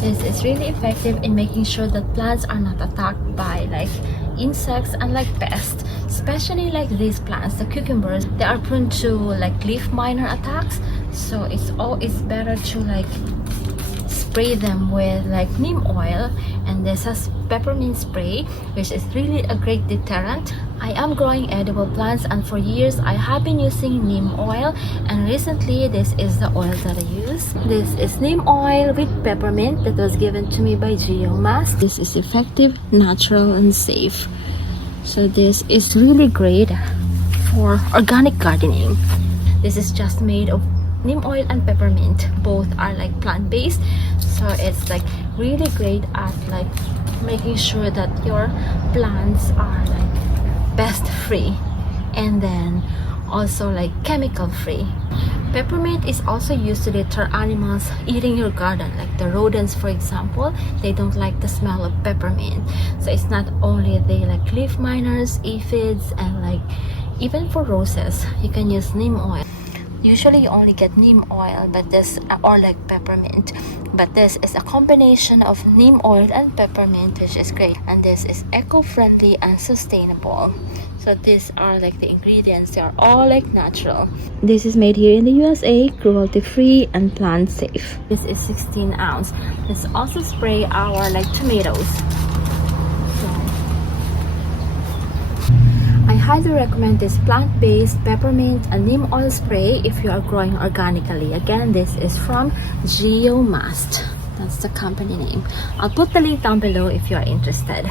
This is really effective in making sure that plants are not attacked by like insects and like pests, especially like these plants, the cucumbers. They are prone to like leaf miner attacks, so it's always better to like spray them with like neem oil, and this has peppermint spray, which is really a great deterrent. I am growing edible plants, and for years I have been using neem oil, and recently this is the oil that I use. This is neem oil with peppermint that was given to me by GeoMust. This is effective, natural, and safe. So this is really great for organic gardening. This is just made of neem oil and peppermint. Both are like plant-based, so it's like really great at like making sure that your plants are like pest free and then also like chemical free. Peppermint is also used to deter animals eating your garden, like the rodents for example. They don't like the smell of peppermint. So it's not only the like leaf miners, aphids, and like even for roses you can use neem oil. Usually you only get neem oil, but this or like peppermint, but this is a combination of neem oil and peppermint, which is great, and this is eco-friendly and sustainable. So these are like the ingredients, they are all like natural. This is made here in the USA, cruelty free and plant safe. This is 16 ounce. Let's also spray our like tomatoes. I highly recommend this plant-based peppermint and neem oil spray if you are growing organically. Again, this is from GeoMust. That's the company name. I'll put the link down below if you are interested.